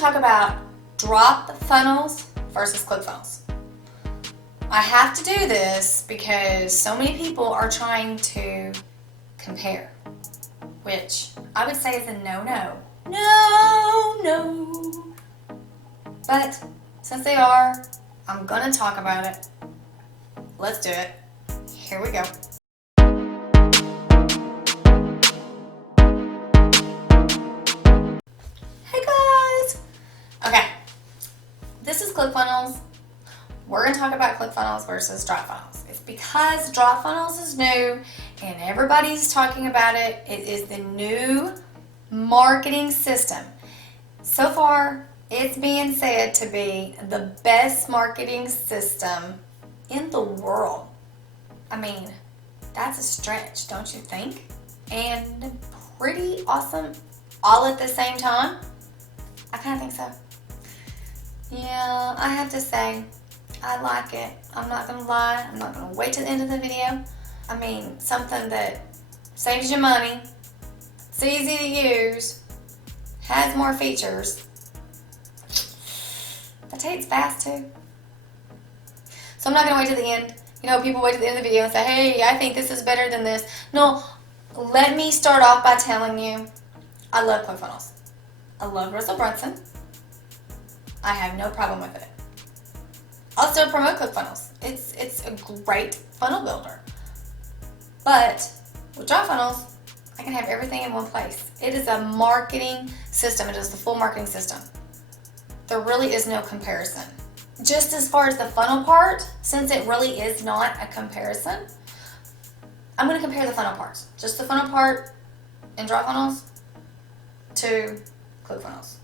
to talk about DropFunnels versus ClickFunnels. I have to do this because so many people are trying to compare, which I would say is a no-no. No. But since they are, I'm gonna talk about it. Let's do it. Here we go. Hey guys! Okay, this is ClickFunnels. We're gonna talk about ClickFunnels versus DropFunnels. It's because DropFunnels is new and everybody's talking about it. It is the new marketing system. So far, it's being said to be the best marketing system in the world. I mean, that's a stretch, don't you think? And pretty awesome all at the same time. I kind of think so. Yeah, I have to say, I like it. I'm not gonna lie. I'm not gonna wait till the end of the video. I mean, something that saves you money, it's easy to use, has more features. I tell you, it's fast too. So I'm not gonna wait till the end. You know, people wait till the end of the video and say, hey, I think this is better than this. No, let me start off by telling you, I love ClickFunnels. I love Russell Brunson. I have no problem with it. I'll still promote ClickFunnels. It's a great funnel builder. But with DropFunnels, I can have everything in one place. It is a marketing system. It is the full marketing system. There really is no comparison. Just as far as the funnel part, since it really is not a comparison, I'm going to compare the funnel parts. Just the funnel part in DropFunnels to ClickFunnels.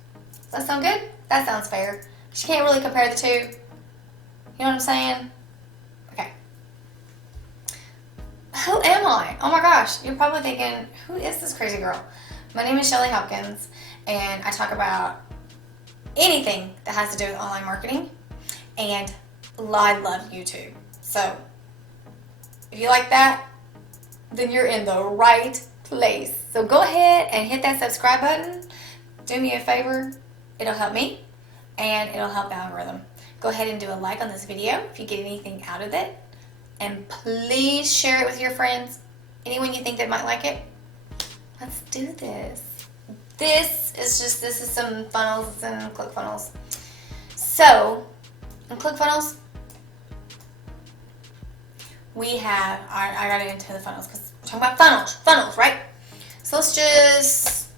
Does that sound good? That sounds fair. But you can't really compare the two. You know what I'm saying? Okay. Who am I? Oh my gosh. You're probably thinking, who is this crazy girl? My name is Shelly Hopkins, and I talk about anything that has to do with online marketing, and I love YouTube. So if you like that, then you're in the right place. So go ahead and hit that subscribe button. Do me a favor. It'll help me, and it'll help the algorithm. Go ahead and do a like on this video if you get anything out of it. And please share it with your friends. Anyone you think that might like it. Let's do this. This is some funnels and ClickFunnels. So, in ClickFunnels, we have, I got into the funnels because we're talking about funnels, right? So let's just,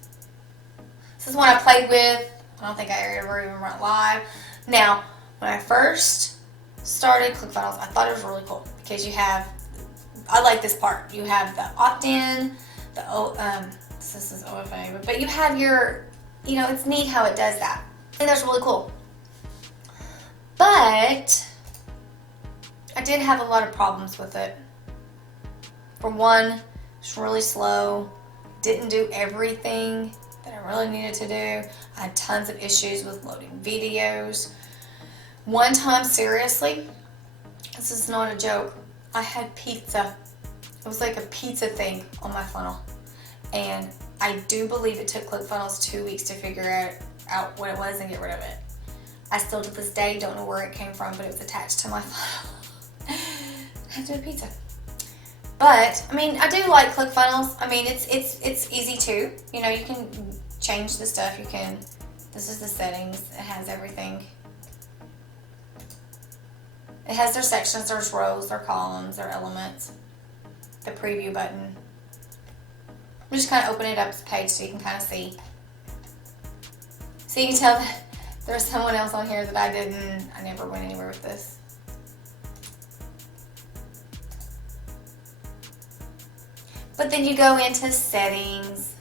this is one I played with. I don't think I ever even run it live. Now, when I first started ClickFunnels, I thought it was really cool because you have, I like this part. You have the opt-in, this is OFA, but you have your, you know, it's neat how it does that. I think that's really cool. But I did have a lot of problems with it. For one, it's really slow, didn't do everything that I really needed to do. I had tons of issues with loading videos. One time, seriously, this is not a joke, I had pizza. It was like a pizza thing on my funnel. And I do believe it took ClickFunnels 2 weeks to figure out what it was and get rid of it. I still to this day don't know where it came from, but it was attached to my funnel. I had to do pizza. But, I mean, I do like ClickFunnels. I mean, it's easy too. You know, you can change the stuff. You can, this is the settings. It has everything. It has their sections, there's rows, their columns, their elements. The preview button. I'm just kind of open it up to the page so you can kind of see. So you can tell that there's someone else on here that I never went anywhere with this. But then you go into settings.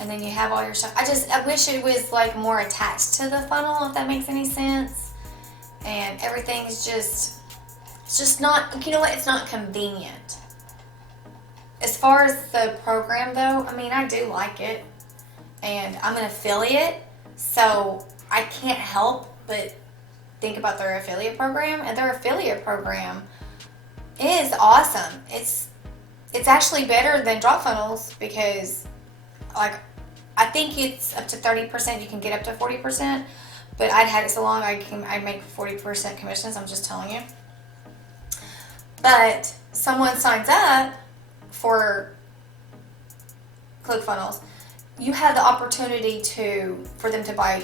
And then you have all your stuff. I wish it was like more attached to the funnel, if that makes any sense. And everything's just, it's just not, you know what, it's not convenient. As far as the program though, I mean, I do like it. And I'm an affiliate, so I can't help but think about their affiliate program. And their affiliate program is awesome. It's actually better than DropFunnels because, like, I think it's up to 30%. You can get up to 40%, but I'd had it so long I'd make 40% commissions. I'm just telling you. But someone signs up for ClickFunnels, you have the opportunity for them to buy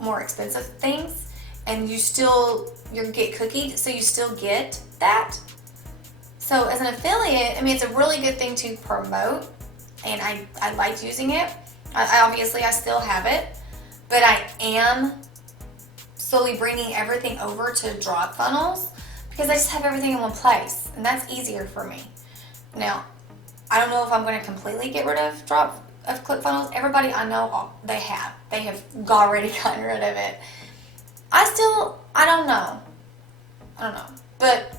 more expensive things, and you get cookied, so you still get that. So as an affiliate, I mean, it's a really good thing to promote, and I liked using it. I still have it, but I am slowly bringing everything over to DropFunnels because I just have everything in one place, and that's easier for me. Now, I don't know if I'm going to completely get rid of ClickFunnels. Everybody I know, they have already gotten rid of it. I don't know. But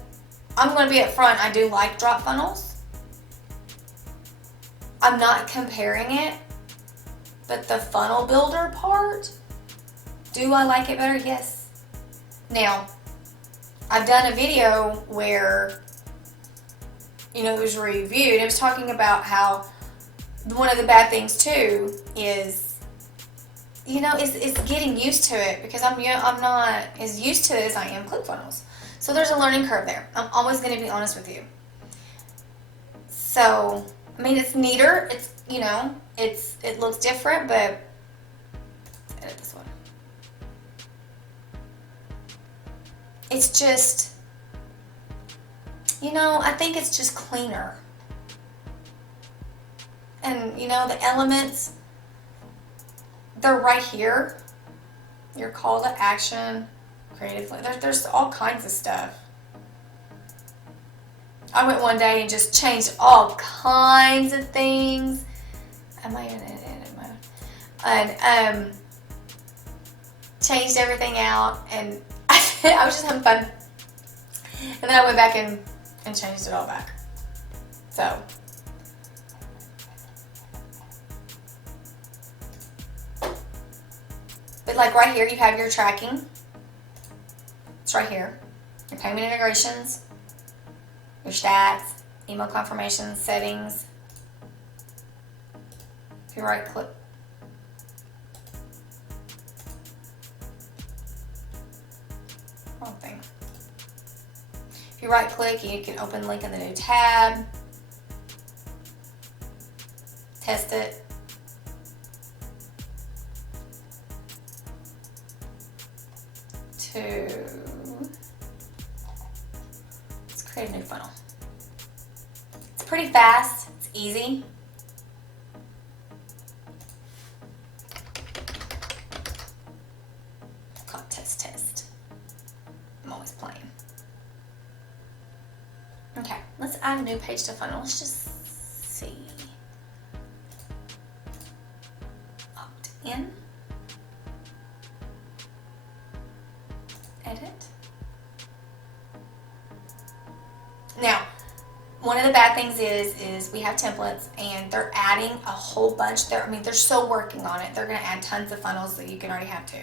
I'm going to be upfront. I do like DropFunnels. I'm not comparing it, but the funnel builder part, do I like it better? Yes. Now, I've done a video where, it was reviewed. It was talking about how one of the bad things too is, is getting used to it, because I'm not as used to it as I am ClickFunnels. So there's a learning curve there. I'm always going to be honest with you. So, I mean, it's neater. It's, it looks different, but edit this one. It's just, I think it's just cleaner. And, the elements, they're right here. Your call to action, creatively. There's all kinds of stuff. I went one day and just changed all kinds of things. Am I in edit mode? And changed everything out, and I was just having fun. And then I went back and changed it all back. So. But like right here, you have your tracking. It's right here. Your payment integrations, your stats, email confirmations, settings. If you right click. Wrong thing. If you right click, you can open link in the new tab. Test it. Let's create a new funnel. It's pretty fast. It's easy. It's called test. I'm always playing. Okay, let's add a new page to funnel. Let's just see. Opt in. Edit. Now, one of the bad things is we have templates, and they're adding a whole bunch. They're still working on it. They're going to add tons of funnels that you can already have too.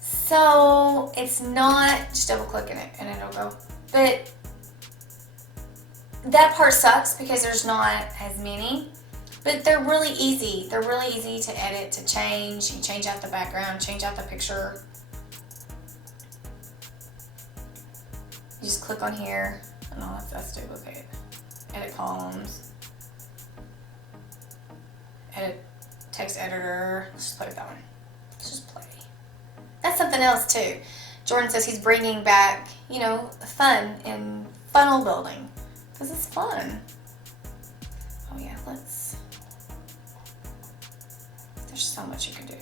So it's not, just double click in it and it'll go. But that part sucks because there's not as many. But they're really easy. They're really easy to edit, to change. You change out the background, change out the picture. You just click on here. No, that's duplicate. Edit columns. Edit text editor. Let's just play with that one. Let's just play. That's something else too. Jordan says he's bringing back, fun in funnel building. Because it's fun. Oh yeah, there's so much you can do.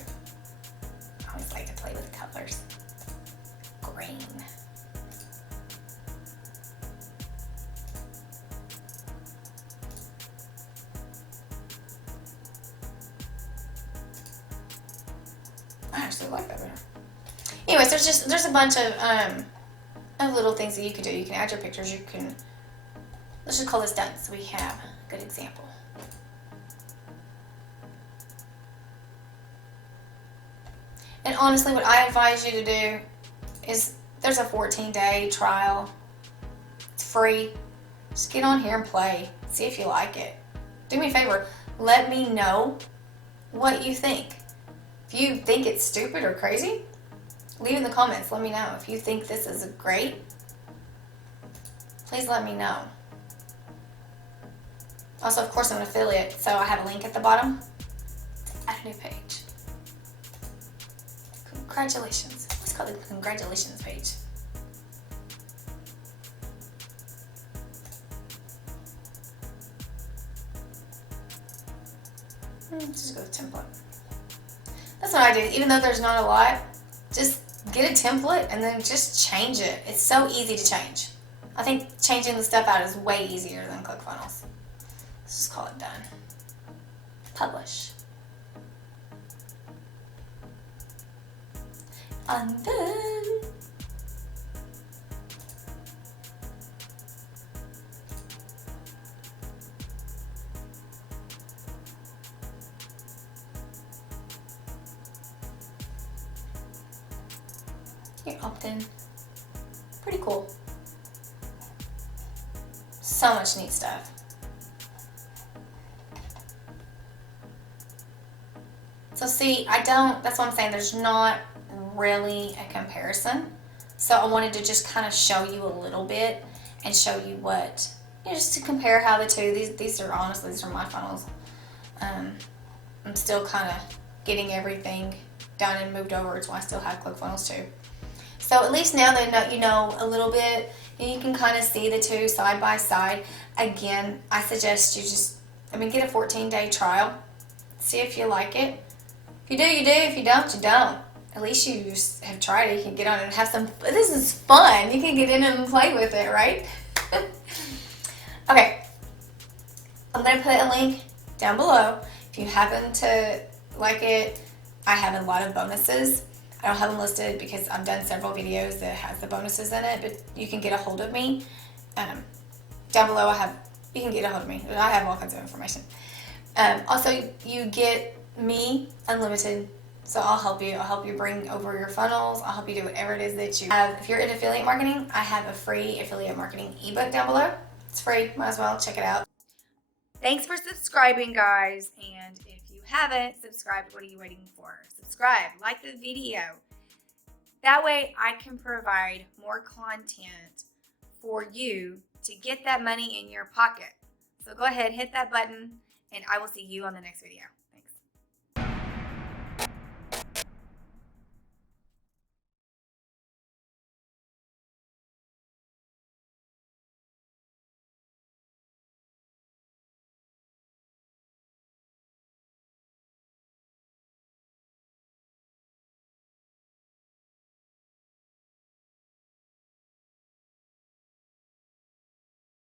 I always like to play with the colors. Green. I actually like that better. Anyways, there's a bunch of little things that you can do. You can add your pictures. Let's just call this done so we have a good example. And honestly, what I advise you to do is there's a 14-day trial. It's free. Just get on here and play. See if you like it. Do me a favor. Let me know what you think. If you think it's stupid or crazy, leave in the comments. Let me know. If you think this is great, please let me know. Also, of course, I'm an affiliate, so I have a link at the bottom. Add a new page. Congratulations. Let's call it the congratulations page. Just go with template. That's what I do. Even though there's not a lot, just get a template and then just change it. It's so easy to change. I think changing the stuff out is way easier than ClickFunnels. Let's just call it done. Publish. And then you're opt-in. Pretty cool. So much neat stuff. So see, that's what I'm saying, there's not really a comparison. So I wanted to just kind of show you a little bit and show you what, just to compare how the two, these are my funnels. I'm still kind of getting everything done and moved over, so I still have ClickFunnels too. So at least now that you know a little bit, you can kind of see the two side by side. Again, I suggest you get a 14-day trial. See if you like it. If you do, you do. If you don't, you don't. At least you just have tried it. You can get on it and have some, this is fun. You can get in and play with it, right? Okay. I'm going to put a link down below. If you happen to like it, I have a lot of bonuses. I don't have them listed because I've done several videos that has the bonuses in it, but you can get a hold of me. Down below you can get a hold of me. I have all kinds of information. Also, you get me unlimited, so I'll help you. I'll help you bring over your funnels. I'll help you do whatever it is that you have. If you're in affiliate marketing, I have a free affiliate marketing ebook down below. It's free. Might as well check it out. Thanks for subscribing, guys. And if you haven't subscribed, what are you waiting for? Subscribe, like the video. That way I can provide more content for you to get that money in your pocket. So go ahead, hit that button, and I will see you on the next video. Thanks.